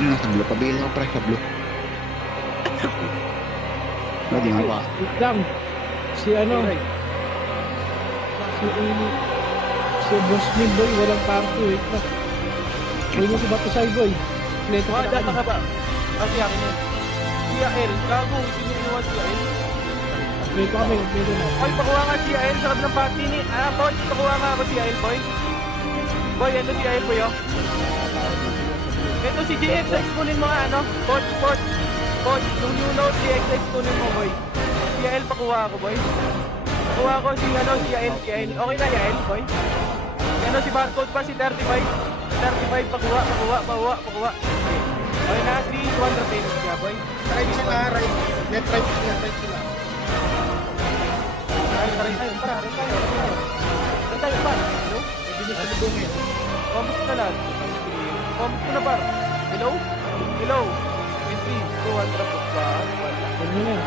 Ano na sa blue? Pabail ako pre sa blue. Hindi nga ba? Wait lang. Si ano, si Boss Min boy, walang party. Wait lang. Boy mo si Batusay boy. Pleto ka Data na. ka ba? Kasi akin yan. Tia L, gago, sino ginawa Tia L? Pleto kami, pleto na. Boy, pakuha nga Tia L, sarap ng pati ni... boy, pakuha nga ako Tia L, boy. Boy, ano Tia L, boy, oh? Ito si GXX, kunin mo nga, ano? Coach, yung new note, GXX, kunin mo, boy. Tia L, pakuha ako, boy. Pakuha ko si, ano, Tia L. Okay na, Tia L, boy? Ano, si barcode pa, si 35. 35, pakuha. Okay na, 3, 200 pesos siya, boy. Right sila, right. Left, right sila. Rin tayo, par. Hello? Bilis sa libungin. Comment na lang. Comment ko na, par. Hello? Entry, 200 pa. Wala. Ano na yan?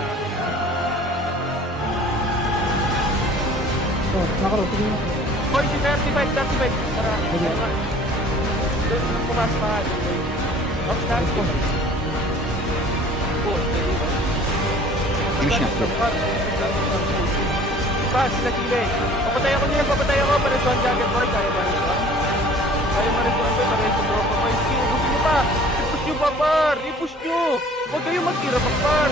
Oh, nakaro, tingin mo. Boy, si 35. Tara. Doon, pumasok pa. Off start ko. Finish na pre. Pa, sila Chile. Papatay ako para sa jacket boy. Kaya ba rin ba? Kaya ba rin ba? Para sa tropa boy. Sige, push nyo pa. I-push nyo pa, par. I-push nyo. Huwag kayo magtira pa, par.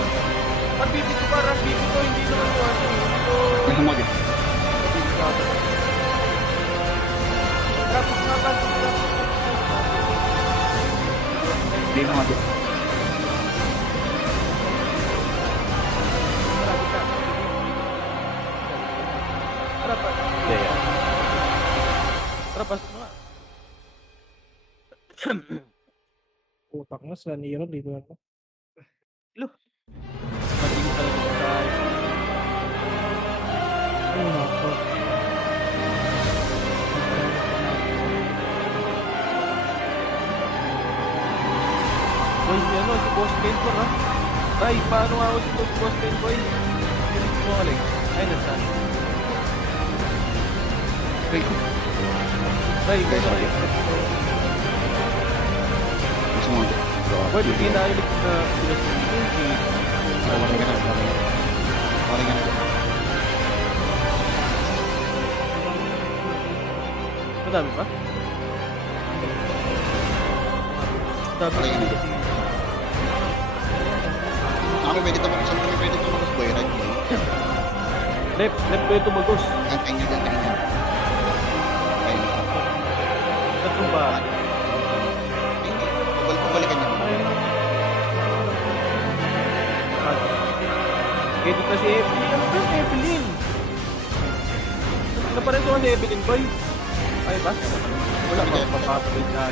Pag-bibig ko, par. Bibig ko, hindi naman ko ano. Kasi mo din. Tapos nga, par. Hindi mo nga din. Tara, pasok na nga. Utak na, sa Nero, dito na to. Mating talaga tayo. Ano na to? Boy, si ano, si Boss Ben ko, ha? Tay, paano nga ako si Boss Ben, boy? Pinis mo, Alex. Ay, nasa. Wait. Tay, boy, sorry. Gusto mo din. Boy, hindi na yung na pinag-pinag. Parang ganun. Parang ganun. Madami pa? Madami Parang ganun. pa. Ako pwede tumakos. Saan kami pwede tumakos boy? Right boy? Left ko yung tumagos. Gantay nyo. Ayun. Tatlong ba? Hindi. Pabalikan nyo. Edit na si Evelyn. Ano ba yung Evelyn? Napareso ka si Evelyn, boy. Ay ba? Wala pa. Papatawid na.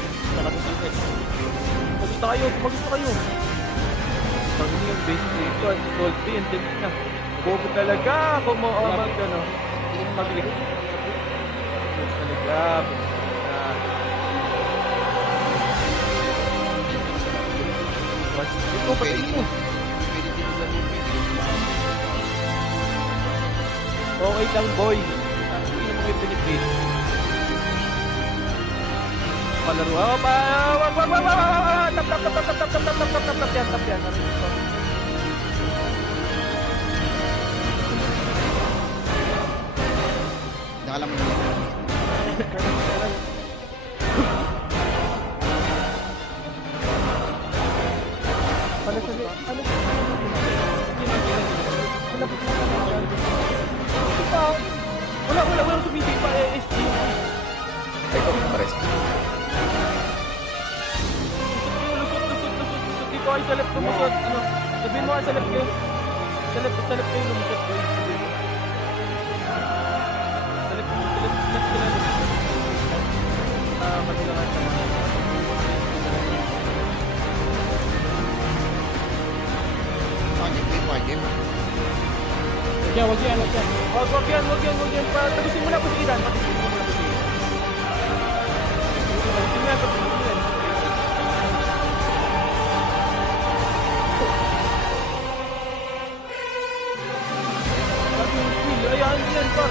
Magusta kayo. Pag hindi yung base dito at gold B, and then na. Bobo talaga kung mag ano. Maglik. Bobo talaga. Ito, patayin mo. Pwede tinignan mo. Okay lang, boy. Hindi mo yung pinipin. Palaro. Wag. Tap yan. Nakalam mo na. Wala sumibig pa SG. Ay, ito. Pares. Lusot dito kayo sa left lumusot. Ano? Sabihin mo kayo sa left kayo. Sa left kayo lumusot. Sa left sila lumusot. Matilangan sa mga. Pagin. Wag yan. Wag yan. Tagusin mo na po si Idan. Tagusin mo na po si Idan. Ayaan yan, par.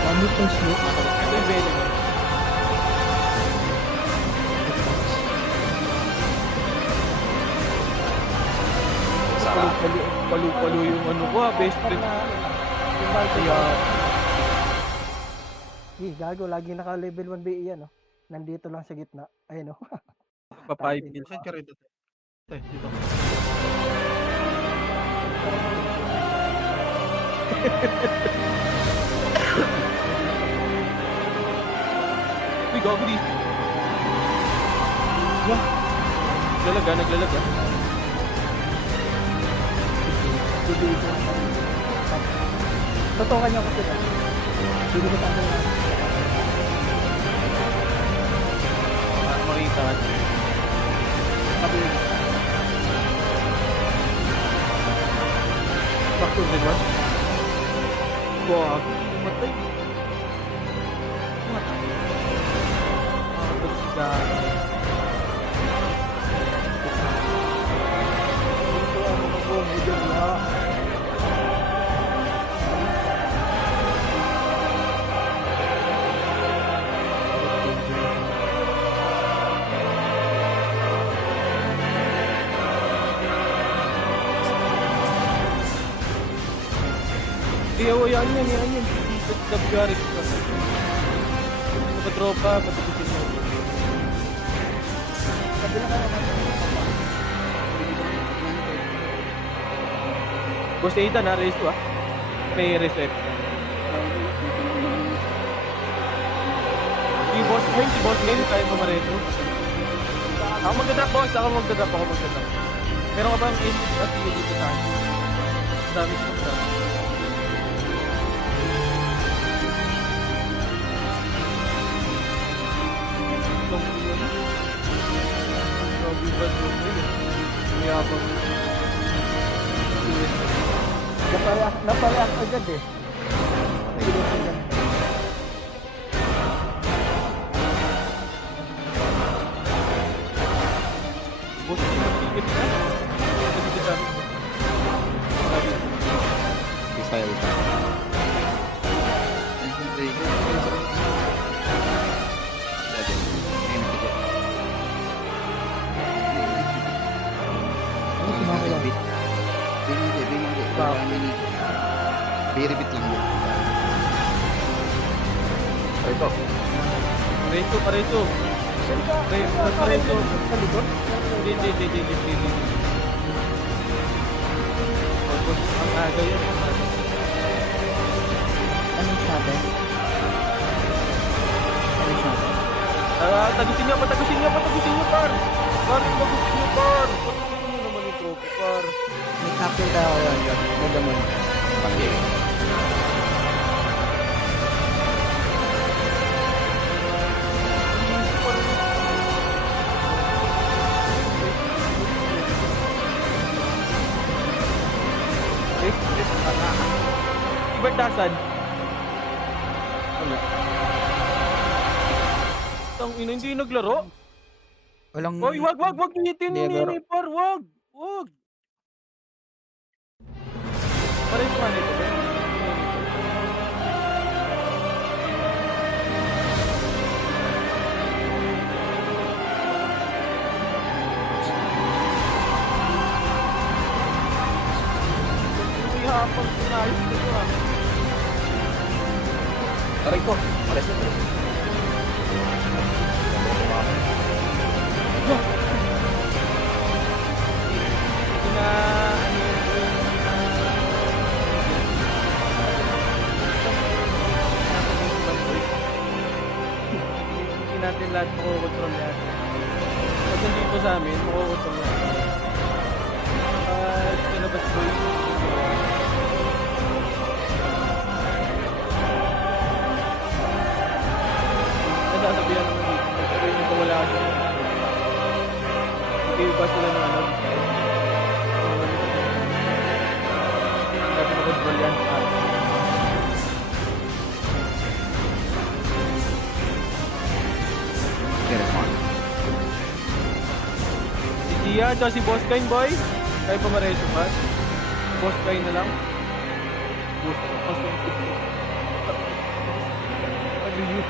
Tama Init ng smoke. Ito yung belly mo. Sarap. Palu-palo yung ano ko ha, best friend. Kaya, Gago, lagi naka level 1 BE yan, oh. Nandito lang sa gitna. Ayun, oh. pa 5 mil. Saan ka rin dito? Dito. Uy, gago di. Naglalag. Tutukan niyo ako sila. Hindi ko tayo na. Makita ka. Back to the one. Wag. Matay. Pagsigahan. Ito ang mag-bombo dyan, ha. Yan. Nagdabgarit ka. Nakatropa, patagipin mo. Sabi na kayo naman. Boss Aidan ha, race 2 ah. May race F. Si Boss Glenn, kaya mo mareto. Ako magdadrop boss, ako magdadrop. Meron ka ba ang aim at dito sa akin? Dami ko na. Napareact agad eh. Boss, magtigit na. Magtigit sa amin. Israel pa. Ano sumakay lang? Biribit lang yun. Ito. Pareto. Saan ka? Pareto. Sa likod? Hindi. Ang aga yun. Anong sabi? Tagusin niyo, par. Par, tagusin niyo, par. Tagusin niyo naman yung trophy, par. May kapil tayo yan. May damon. Pangge. Ibertasan. Wala. Tang ina, hindi naglaro. Walang... Oy, wag hitin Hindi naglaro. ni par, wag. Pareho nga nito, ba? Ihapang sinayos ko ah. Aray ko. Pares na. Hindi natin lahat makokontrol yan. Pag nandito sa amin, makokontrol yan. Kinabas ko yun. Nasasabihan naman dito. Pero yung wala kasi. Hindi ba sila ng ano? Dati makontrol yan. Si Gia, tsaka si Boss Kain, boy. Kayo pa mareso ba? Boss Kain na lang. Boss Kain. you.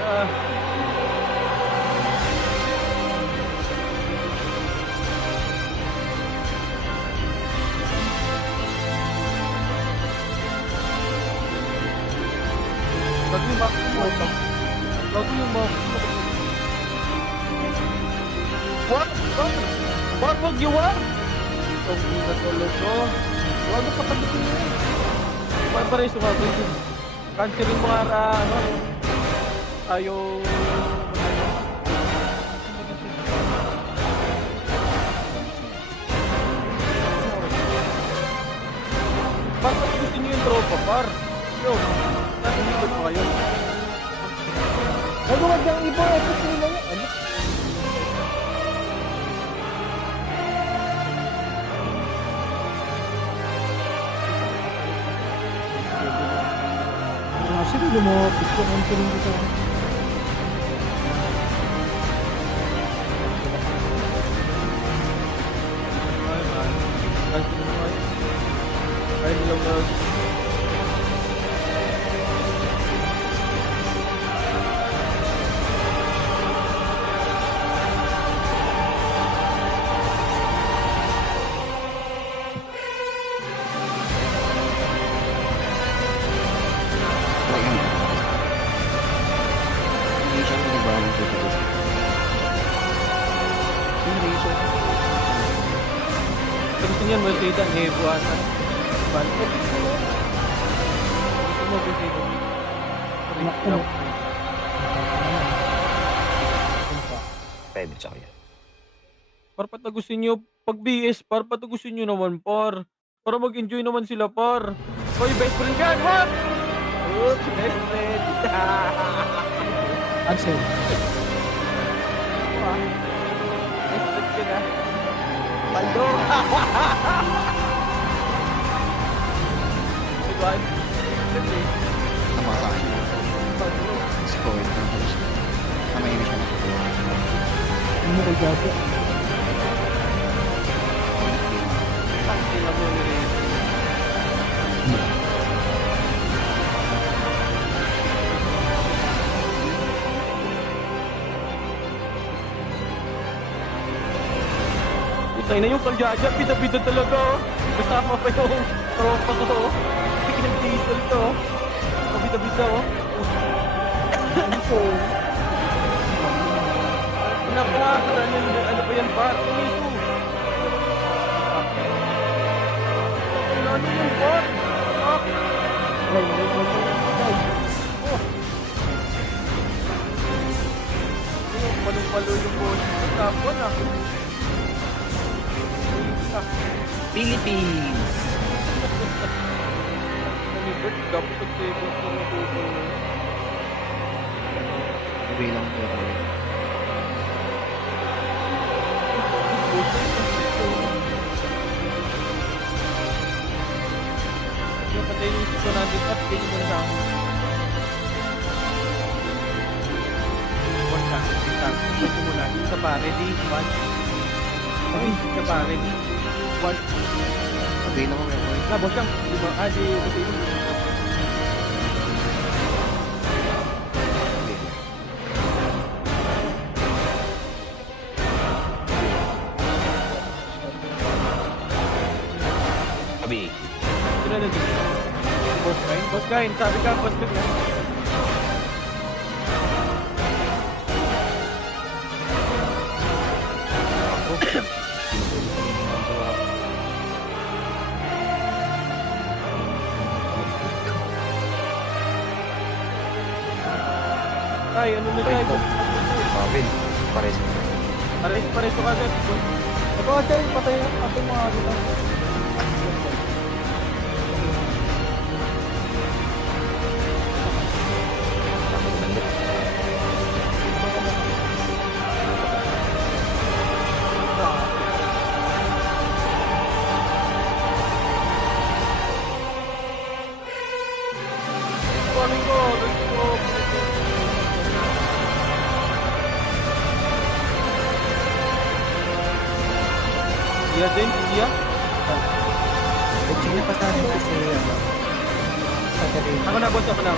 Ah. Bago yung box mo. Bago yung box mo. What? What? Wag yung what? Ang ina talaga. Wag mo patagutin mo. Pare sumabay din. Cancerin mo nga ano. Ayaw. Bakit gusto niyo yung tropa, par? Yo, nandito pa kayo. Bago wag yung ibo, ito sila niya. Ano? Sino lumapit ko ang tuloy dito? Ay, man. Cancel mo kayo. Ay, nilang na. Try yun. Hindi siya pinagbawa ng dito. Yung reason. Gusto niyan, Mercedes, buwasan. Balik. Gusto mo, Mercedes. Naku. Pwede siya kaya. Par patagusin nyo, pag BS, par patagusin nyo naman, par. Para mag-enjoy naman sila, par. Hoy, best friend yan, what? Oops, best friend. Ansel. Best friend ka na. Paldo. Diba? Tama sa akin. Si Koet ng host. Kamay na siya nakukuha. Ano mo kay Gaga? Tangkila mo ni Rin. Utay na yung kaljaja, bida-bida talaga. Kasama pa yung tropa ko. Pinag-diesel to. Kabida-bida oh. Ano ba yan ba? Tumiso. Ano yung bot? Palong-palo yung bot. Tapon ah. Philippines! Nalibot, dapat pag-table ko ng bubong na yun. Away lang po ako. Yung patayin yung sito natin at ganyan mo na sa akin. One ka, isa. Ganyan mo na. Isa pa, ready? One. Isa pa, ready? One. Away lang ako. Away. Boss lang. Di ba? Di ba? Abi, Sino na dito? Boss Kain? Boss Kain, sabi ka, boss Kain na. Ay, ano na tayo? Robin, pares. Pares ko kagad. Ito kasi patay mga dito. Kunin ko, let's go. Iya din, iya. Sino pa tayo kasi Ako na, boss. Ako na.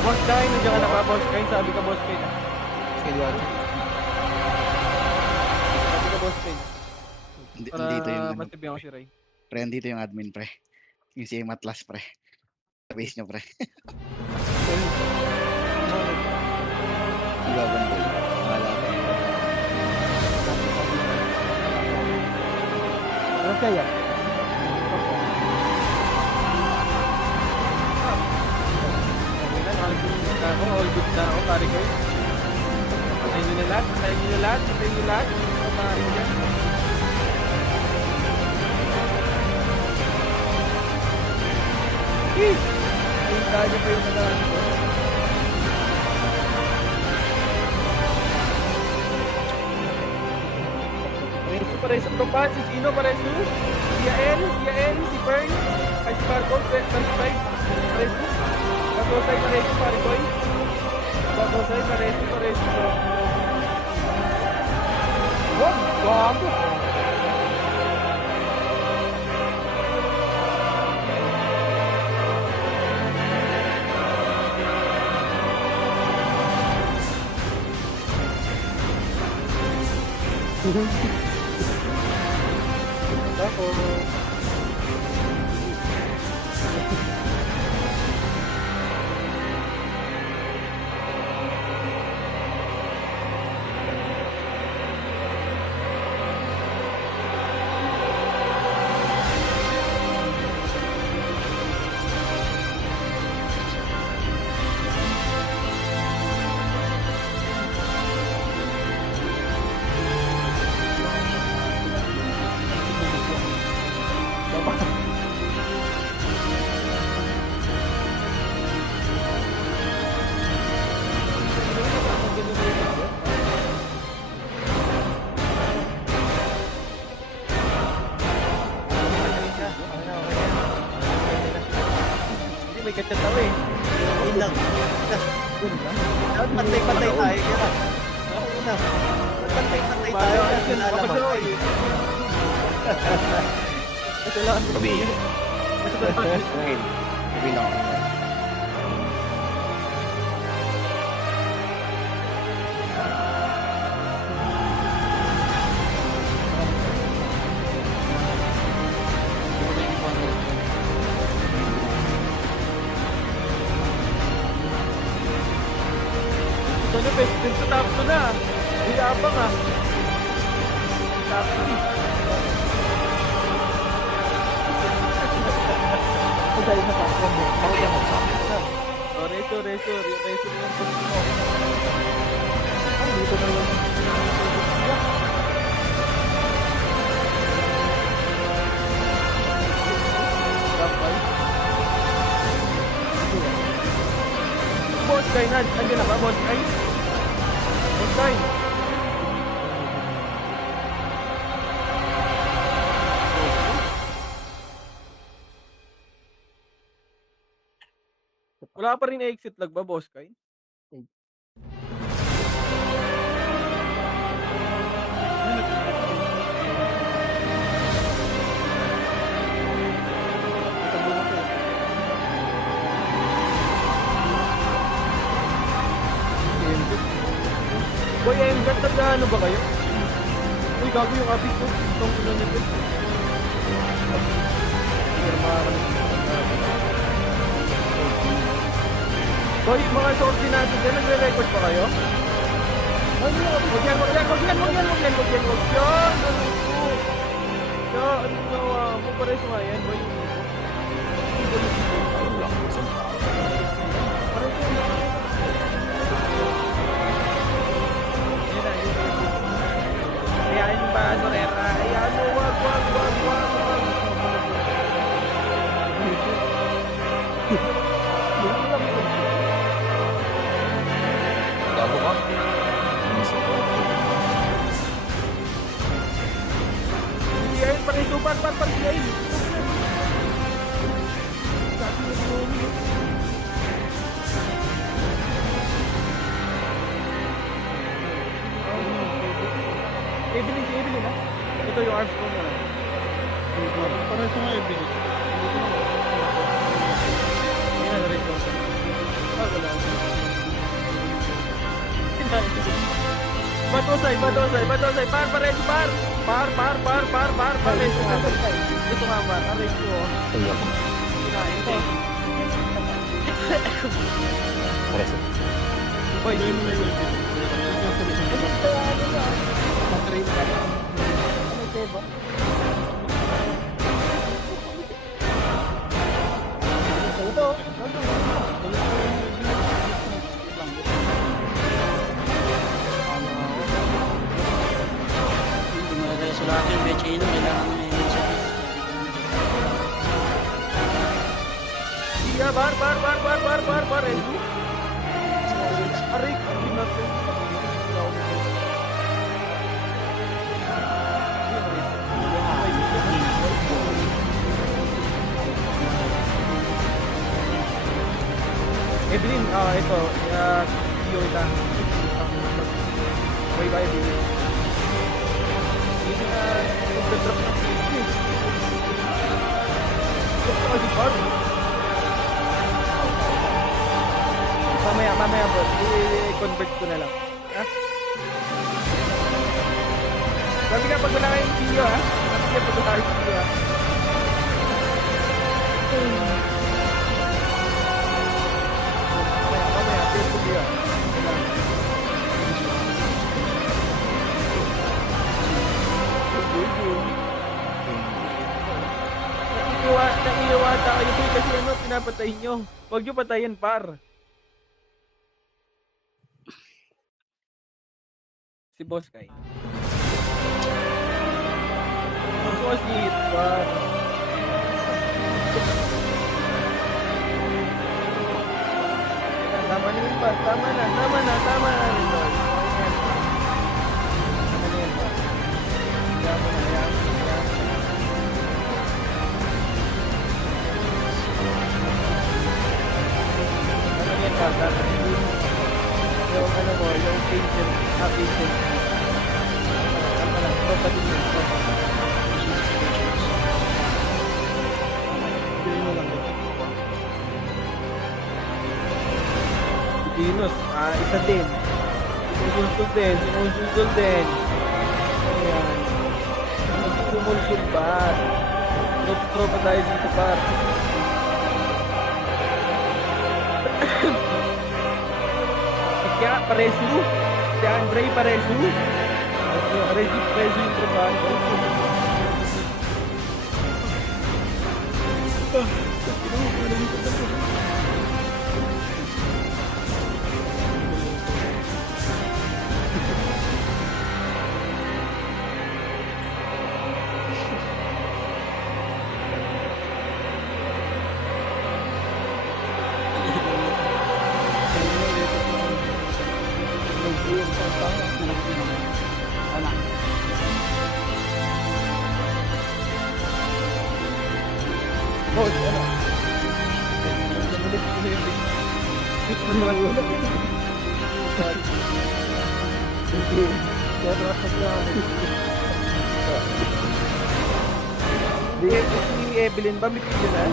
Boss Kain, nandiyan ka na ba? Boss Kain, sabi ka, boss Kain. Sige, Diwata. Sabi ka, boss Kain. Andito yung, Para matibihan ko si Ray. pre, andito yung admin, pre. Yung si Matlas, pre. Sa base nyo, pre. Ibaban ko. Wala ka. Ano kaya? Okay na, all good na ako, pare ko. Patayin nyo na lahat. Pare ko yan. Ayun tayo pa yung nagaan ko. Pareso tropa, si Gino, pareso. Si Yael, si Fern, ay si Marco, Parisay, pareso. Patosay, pareso, Paricoy. Patosay, pareso. Wag, gago. Ako. Hindi, may kachat ako eh. Yun lang. Dapat patay-patay tayo. Kaya. Una. Patay-patay tayo. Kasi nalaman. Ito lang. Pabi. Okay. Sabi lang ako. Ito na, best friend sa top 2 na. Hiyabang ah. Top 3. Dahil sa platform mo. Reso yung boss mo. Dito na lang. Kapal. Boss Kain, nandiyan na ba, Boss Kain? Boss Kain. Wala pa rin exit lag ba, Boss Kain? Boy, MGAT, nag-ano ba kayo? Uy, gago yung abis ko. Itong kulo nito. Boy, mga sorti natin dyan, nagre-record pa kayo? Wag yan. Ano ginawa mo? Pares nga yan, boy. Ayan ba, Sorera? Ayan mo, wag. Gago ka? Ayan, pakisupan, ayan. Sabi mo, Romy. Evelyn ha? Ito yung arms ko na. Para sa mga Evelyn. Batusay, batusay, batusay. Par, pareso, par. Par, pareso. Ito nga, par. Pareso. Iya po. Kinain ko. Pareso. Boy, yun. Hindi mo nalagay sa lahat yung Bechino, kailangan mo yung service. Iya, bar. Pareso. Aray, hindi natin. Evelyn, ito, video kita. Bye, Evelyn. Hindi na, nagdadrop na video eh. Drop na kasi bar. Mamaya bro, i-convert ko na lang. Ha? Sabi ka pag wala kayong video ha? Sabi ka pag wala kayong video ha? Mamaya, Facebook video ha? Naiiwata kayo kasi ano, pinapatay nyo. Huwag nyo patayin par. Si Boss Kai. Boss Git, par. Tama na yun par. Tama na. Tama na Lord. Tama na yun par. Tama na yan. Yung ano mo, yung patient, patient. Ano lang, property yun. Bilhin mo lang yun. Venus, isa din. Sinusulsul din. Ayan. Sumulsul ba? Tropa tayo dito par. Kaya Paresu, si Andre Paresu. Paresu yung trabaho. Oh, ano? Si Evelyn ba? May video na?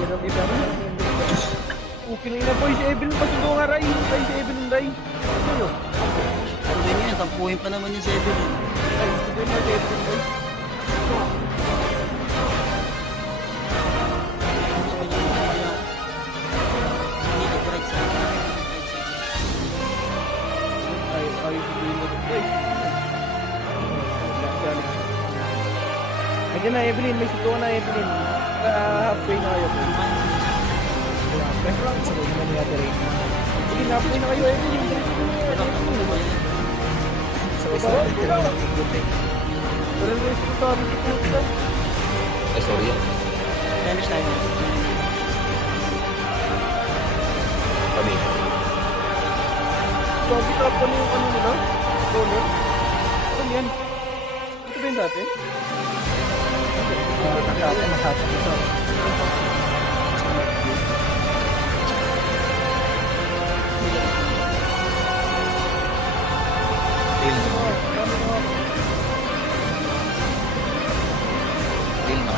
Okay na boy, si Evelyn pa sundo nga Ray. Ray, si Evelyn Ray. Ano? Ano yun yan, tampuhin pa naman yung 7 yun. Ray, sundo mo si Evelyn Ray. Dito, right side. Ay, sundo mo. Ay. Ayan na Evelyn, may sundo na Evelyn. Halfway na kayo. Sabay naman niya rin. Sige, halfway na kayo Evelyn. Sabay-sabay din naman yung buti. Pero may sundo na. Ay, sorry yan. Damage tayo. Kami. Sabi trap ko na yung ano nila? Roller? Ano yan? Ito ba yung dati? Nakatapos ito. Deal na.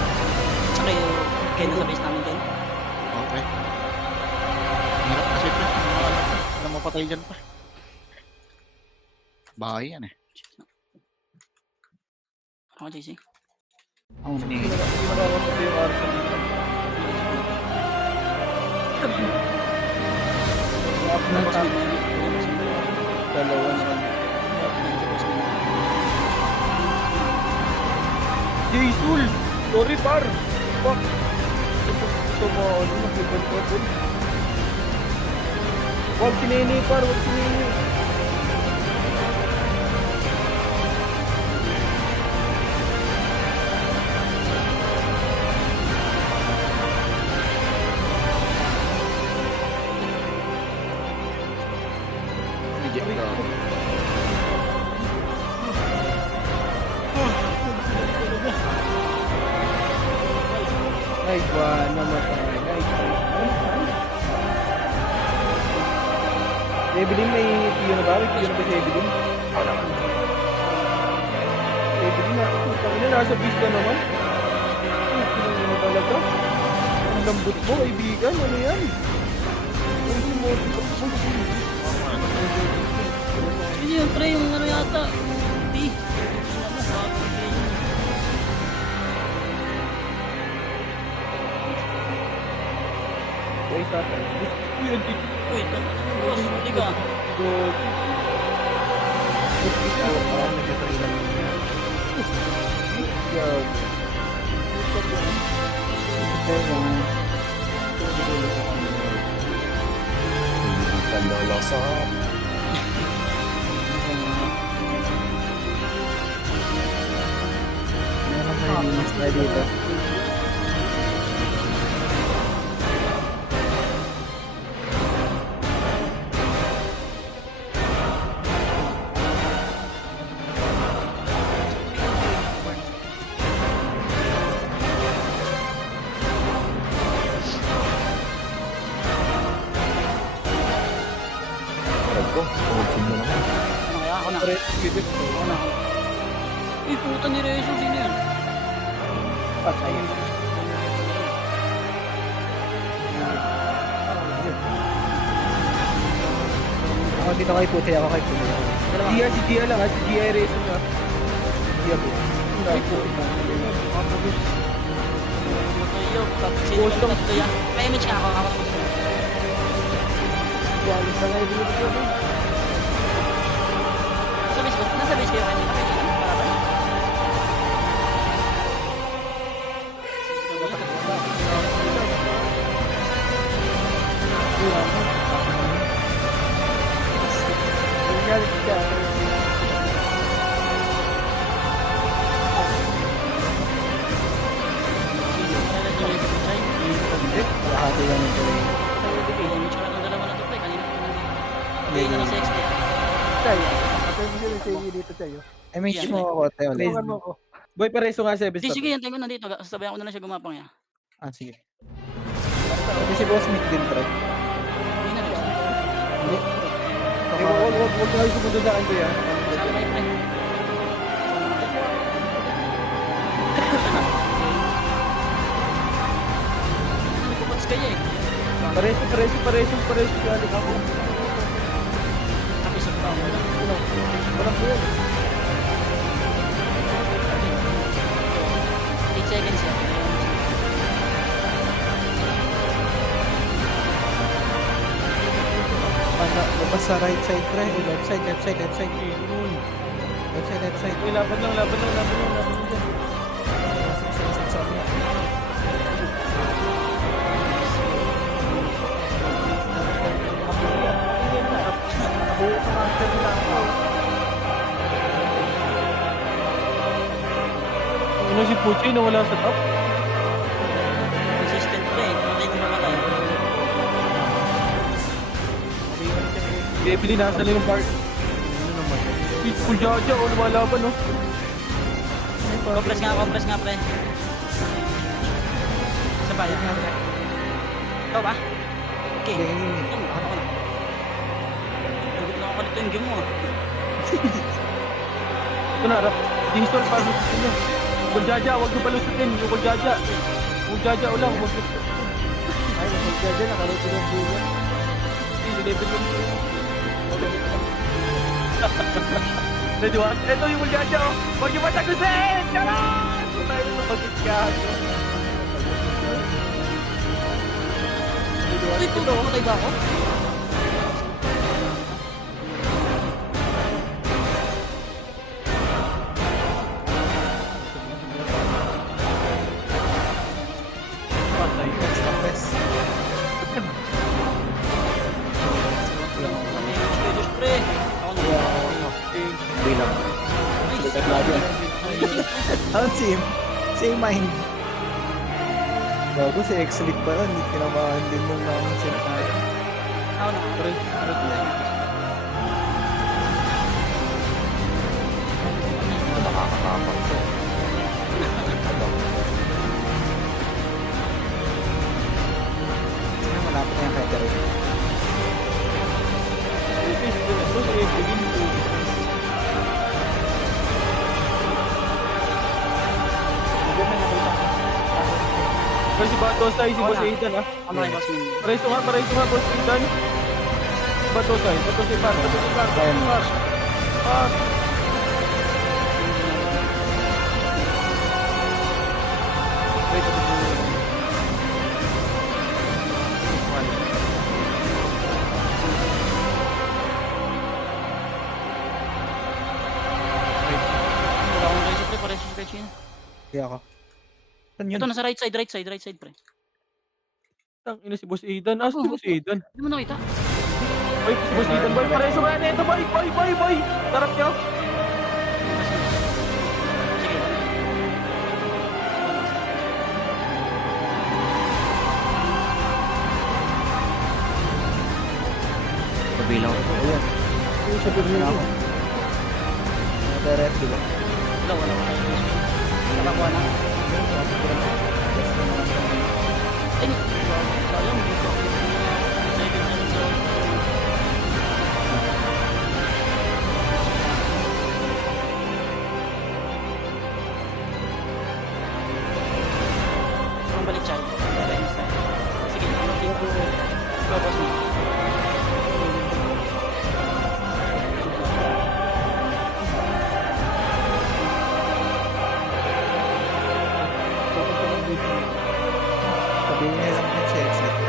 Saka yung Ken sa base namin Ken. Okay. Hirap na siyempre. Wala mapatay dyan pa. Bahay yan eh. Ako, JC. Sige. Mabawag ko yung Arson dito. Up na top. Dalawa naman. Jasul! Sorry par! Fuck! Ito mo, ano, nag-control. Huwag sinini par, huwag sinini. Reject ka. Ay, ba, namatay. Evelyn, may tiyo na ba? May tiyo na ba si Evelyn? Ako naman. Evelyn, nakikita nasa beach ka naman. Ano mo talaga? Ang lambot mo, kaibigan. Ano yan? Hindi mo. Hindi yun, pre, yung ano yata. Di. Ano, bago kayo. Ay, tatay. Uy, antik. Uy, boss, hindi ka. Good. Kaloloso. Meron pa yung mas na dito. Red ko. Tumugsin mo naman. Ano kaya? Ako na. Pare, pwede. Ako na. Uy, puta ni Rezo. Sino yun? Patay. Ako dito kay Puti, ako kay Puti. Gia, si Gia lang ha. Si Gia Racing ha. Gia po. Ay po. Tayo, sino yung tatlo yan? May image nga ako. Ako na gusto. Galing sa live dito. Nasa base kayo kanina. Base kayo. Para ba? Lahati lang ito eh. Image ko na itong dalawa na to, pre. Kanina ko nandito. Okay, na sa XP. Tayo. Patay mo sila sa dito tayo. MH mo ako, tayo ulit. Tulungan mo ako. Boy, pareso nga 7 Di, star. sige, hintay ko nandito. Sasabayan ko na lang siya gumapang ya. Ah, sige. Pwede si Boss Nick din, pre. Hindi na, gusto. Hindi. Huwag kayo sumunod sa kanto yan. Sama kayo, pre. Nagpupunts kayo eh. Pareso. Galing ako. Happy sa pa. Walang po yan. 8 seconds yan. Labas sa right side, pre. Left side. Left side. Left side. Uy, laban lang dyan. Ano si Pucci na wala sa top? Consistent pa eh. Matay ko mamatay. Bebili nasa lang yung part. Peaceful Jaja, o lumalaban no? Compress nga pre. Isa pa yan. Ikaw ba? Okay. Ako na. Lagot na ako dito yung game mo. Ito na, rap. Diesel, para sa inyo. Yung Jaja, huwag nyo palusutin. Yung Jaja. Yung Jaja, ulang. Huwag nyo. Ay, Jaja, nakalito ng buwan. Level 1. Ready one? Ito yung Mulyaja, oh. Huwag niyo matagusin! Charot! Tayo sa pagkikyago. Ready one? Uy, Ito, oh. patay ba ako? Patay. Tapos, Kami, Diyos pre. Ako na. Bilang. same mind. Bago si X-League pa lang, hindi tinamaan din yung namin sila tayo. Ako na. Nakakatakot to. Sino malapit na yung Federer? Ito si Evelyn. Pero si Batosay, si Boss Aidan, ah. Ako na kay Boss Min. Pareso nga, Boss Aidan. Batosay par. Par. Wait, ito po. Wala akong reso pre, pareso si Pechin. Hindi ako. Saan yun? Ito, nasa right side pre. Tang ina si Boss Aidan. Ah, si Boss Aidan. Hindi mo nakita? Boy, si Boss Aidan, boy. Pareso nga nito, boy. Tarap niyo. Sige. Pabilang. Ayan. Yung sa Bermuda. Ako. Federer, di ba? Wala. Nakakuha na. Ay, sayang dito. Second sensor. Ang balik siya. Sige, go boss mo. Sabihin niya lang yun si X-League.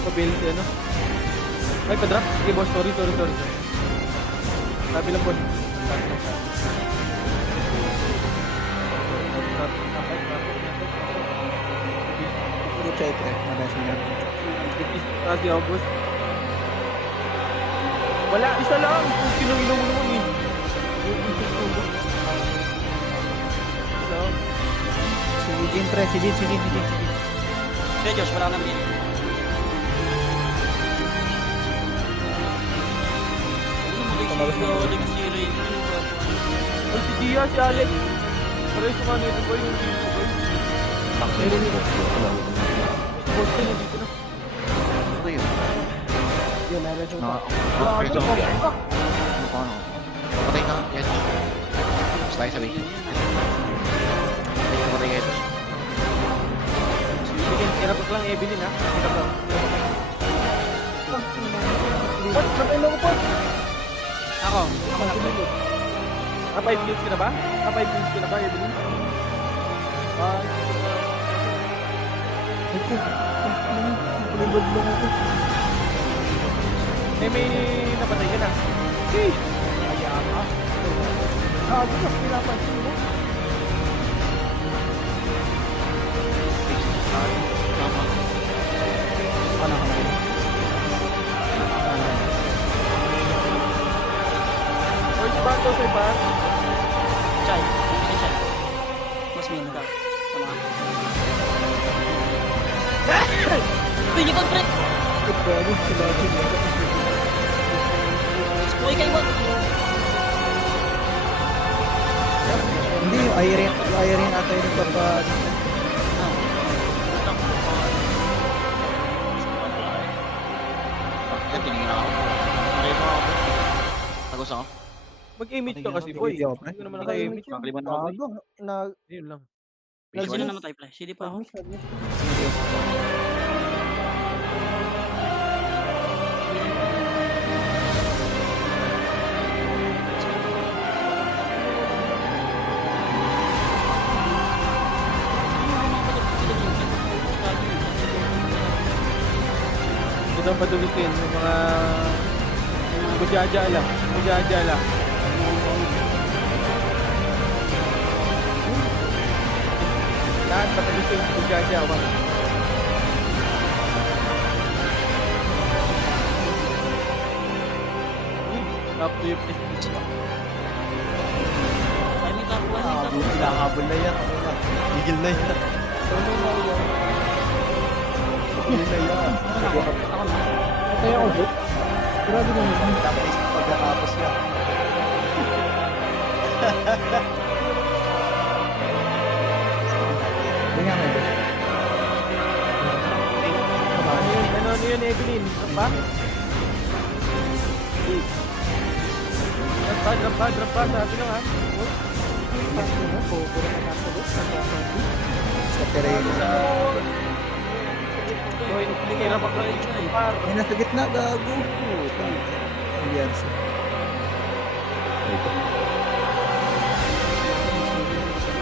Pabil, si ano. Ay, pa-drop. Sige, boss. Sorry. Sabi lang, boss. Puro check eh. Malas niya. Kasi ako, boss. Wala, isa lang. Kung kinong-ilong mo naman eh. Si Jin, pre. Si Jin. Sige, Josh, wala nang bilhin. Si Ray. Ay, si Gia, si Alex. Pareso nga nito, boy. Yung dito, boy. Meron yung Boss ko na dito na. Ito yun. Yun, na-reso Na, pa. Ano pa ano? Papatay ka, Edge. Basta tayo sabi. Papatay ka, Edge. Sige, hirap lang, Evelyn, ha? Hirap lang. What? Sabay mo ko po. Ako na. Ah, 5 minutes ka na ba? Evelyn? Ah, Libod lang ako. may napatay ka na. Hey! Kaya ka. Ano na, pinapansin mo? Tama. Ano ka na? Or si Bato, sa iba. Chay. Si Chay. Boss Min, ikaw. Sama ka. Uy, likod pre! Pwede sila sila. Uy, kayo wag! Hindi, yung Irene ata yung papa... Yan, tinigil ako. Pareso ako. Tagos ako. Mag-image ka kasi, boy. Hindi ako, pre. Hindi ko naman naka-image. Makaliban ako, boy. Bago, Yun lang. Sino namatay pre? Sili pa ako. nag-miss. padulisin, yung mga bujaja lang. Bujaja lang. Lahat padulisin, bujaja. Wag. Up to your prestige. Ay, may tapuan, may tapuan. Hinahabol na yan. Gigil na yan. Gigil na yan. Ako na. Kaya ako, bro. Grabe naman. Tapos pagkatapos yan. Ganyan mo ba? Ano yun, Evelyn? Ano pa? Drop pa. Sabi lang ha. Sa terreno. Kira pa ko par. Ay, nasa gitna, gago. Ang yan siya.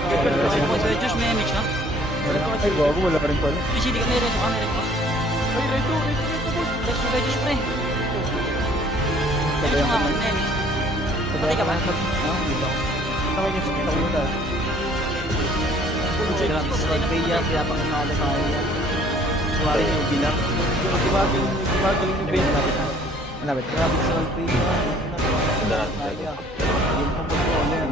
Kuya Diyos, may image ka? Ay, gago, wala pa rin pala. Please, hindi ka may reto ka, may reto ka. Ay, reto boss. Let's go, Kuya Diyos, pre. Image mo nga ako, may image. Patay ka ba? Hindi ba? Ako niya, kita ko muna. Kaya pang inalo tayo yan. Kumari niyo bilang. Gumagaling yung base. Malapit. Grabe sa Alpay na. Yung pampulo yan.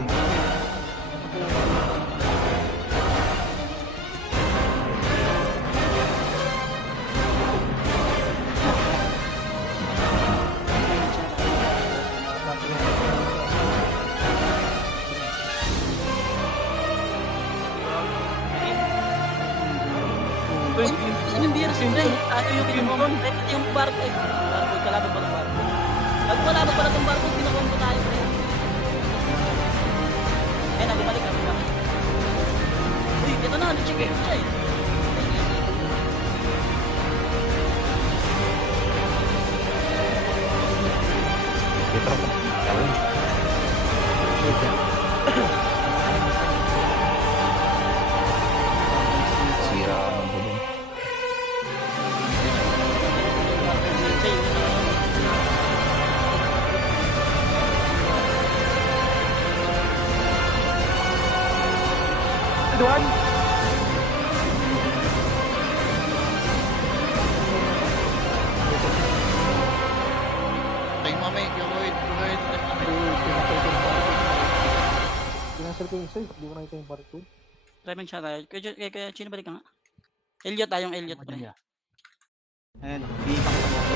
Saan yung beer, pre? Ayaw yung kinukuha mo. Pre, pati yung barko eh. Barko, kalaban pa ng barko. Pag wala pa pala itong barko, kinukuha mo tayo, pre. Ayun na, bumalik kami lang. Uy, ito na, check it, check. Sira ang bulong. Duan. Tayo mamay, gawin. Pinansel ko yung save, di ko nakita yung barcode. Raymond siya tayo. Kaya sino balik ka nga? Elliot tayong Elliot, pre. Ayan, bihang ka mo.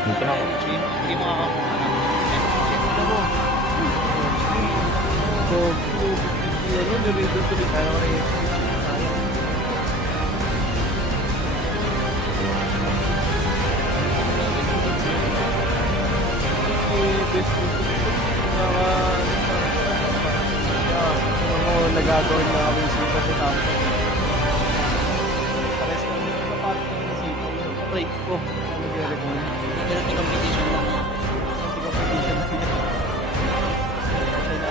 Dito na ako. Hindi makakakuha ng So, ano, nirito tuloy tayo rin. Best nagagawin na kami sita sa tampo. Pares kami na parang kami na sita. Right ko. Nag-recommend. Healthy competition lang yan. Competition na yan. Kasi na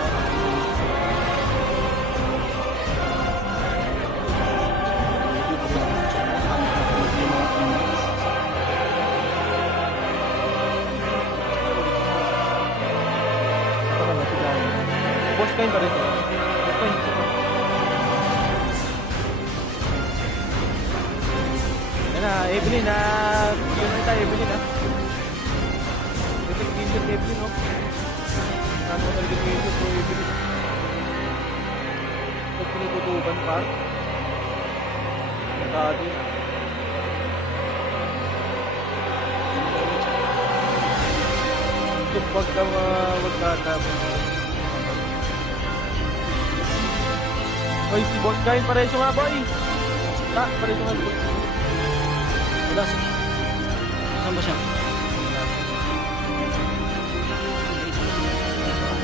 boss coin pa rin ito. Boss coin. Yan na, Evelyn na. Yun na tayo, Evelyn ha. Ito yung game Evelyn no. Ano talaga yung game ko, Evelyn. Ito pinitutuban pa. Nakado yun. Ito pagka magkatapos. Oy, si Boss Kain, pareso nga boy! Pareso nga boy. Wala sa... Saan ba siya?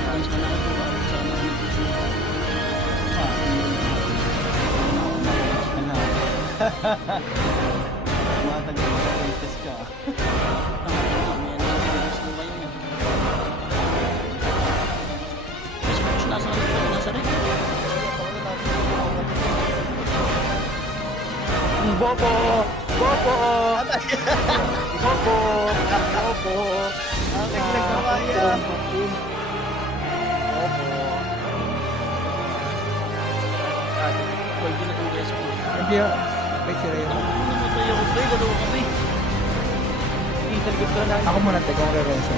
Ayos ka na ako. Saan na ako? Matagal mo sa latest ka. Nasa rin. Bobo! Bobo! Bobo! Bobo! Naglag na kaya. Bobo. Boy, ginatugas ko. Hindi ah. May sira yun. Ako muna matay ako, pre. Dalawa kami. Hindi, sa likod ko na lang. Ako muna, teka, kung re-renso.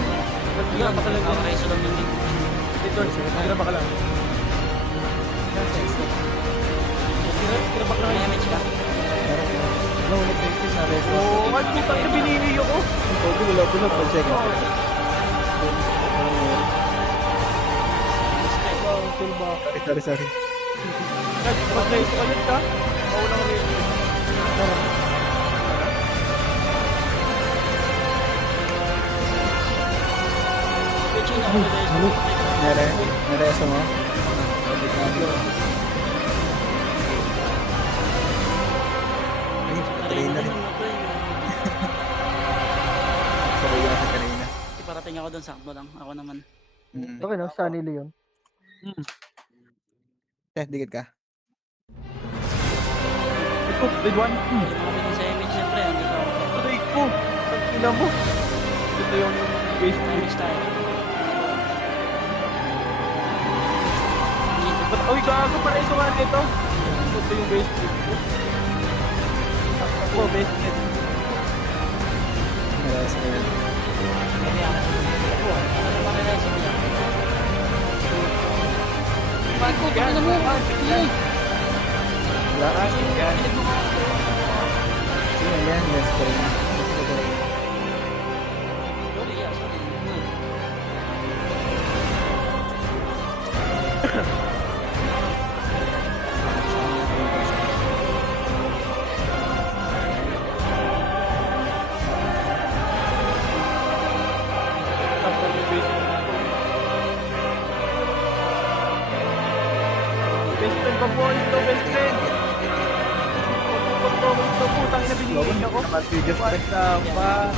Nagtira pa talaga. Ang reso lang yung link. Dito, tira pa ka lang. Tira pa ka lang. May damage ka. No, effective na reso. Oo, ano yung tayo binili ako? Hindi, wala ko na. Check Guys, Sorry. Mag-play ko ulit ka? Maulang rin. Peching ako na guys. Nare-reso mo? Ay, patay na rin. Naman pre. Sabay na sa kanina. Parating ako doon, sakto lang. Ako naman. Okay no, Sunny Leon. Dikit ka. Ito, red one. Hindi mo kami sa image siyempre. Andito ako. Aray ko. Ang ina mo. Ito yung base Damage tayo. Ba't uy, gago pala ito nga dito? Ito yung base kit ko. Ako, base kit. Nare-reso ko yun. Ikaw, tingnan mo. Wala. Sino yan? Let's go. Sorry, yeah, sorry. Tapos yung base kit ko. Best friend pa po ito, best friend. Ito, putang ina binigay ako. What the fuck?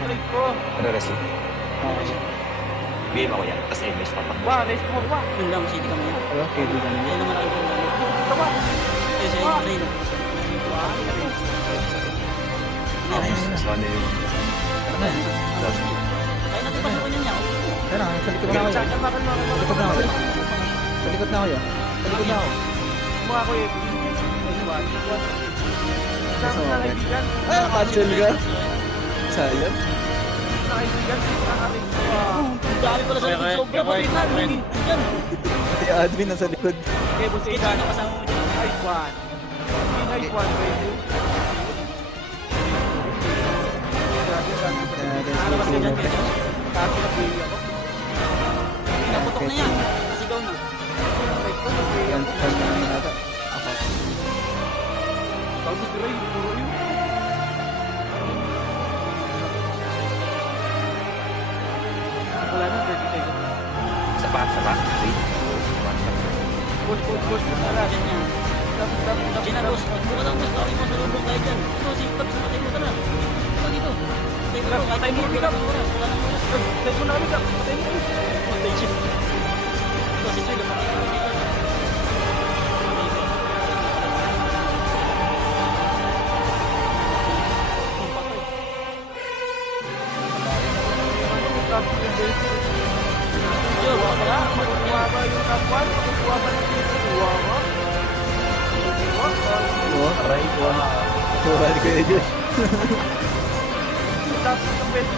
Aray ko. Re-reso. Game ako yan. Tapos MS pa pa. Wah, nice mo, wah. Yun lang, city kami yan. Wala, pwede ka na. Yan naman ako yung ano. Tama. Eh, sa inyo rin. Sana yun. Ay, natin pa sa kanya niya. Tara, sa likod na ako. Kalma, kalma, kalma. Sa likod na ako. Sa likod na ako yun. Sa likod na ako. Mga ko eh. Nice one. Kasama na kaibigan. Ah, cancel ka. Sayang. Na kaibigan. Nakakarin ko. Ang dami pala sa likod. Sobra pa rin namin. Yan. Pati admin nasa likod. Okay, busi Kaya ka. sino kasama mo dyan? Nice one. Nice one, baby. Alabas ka dyan, Pedro. Kaso na baby ako. Naputok na yan. Sigaw na. Yan, yan na nata. Ako. Bago si Ray, puro yun. Wala na, 30 seconds. Sapa. Wait. Push, wala. Dyan yan. Stop. Gina, boss. Buka lang, boss. Bakit mo sa lubong tayo dyan? Ito, si Tabs, matay mo. Tara. Tara dito. Matay mo. Patay mo, pick up. Wala nang oras. Set mo na kami ka. Patay mo. Matay siya. Ito, si Silo. Matay mo. Si Silo. Stop yung base. Yo, wala. Makukuha ba yung top 1? Makukuha ba ng makukuha mo? Oo, try ko. Tuwal ko yun yun. Stop yung base.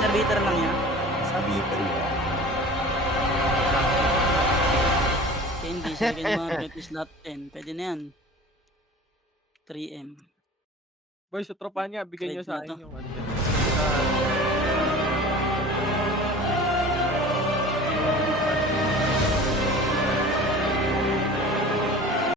Servitor lang yan. Sabi pa rin. Candy, sa akin mga Betis slot 10. Pwede na yan. 3M. Boys, sa tropa niya, bigay niyo sa Trade na akin yung ano dyan.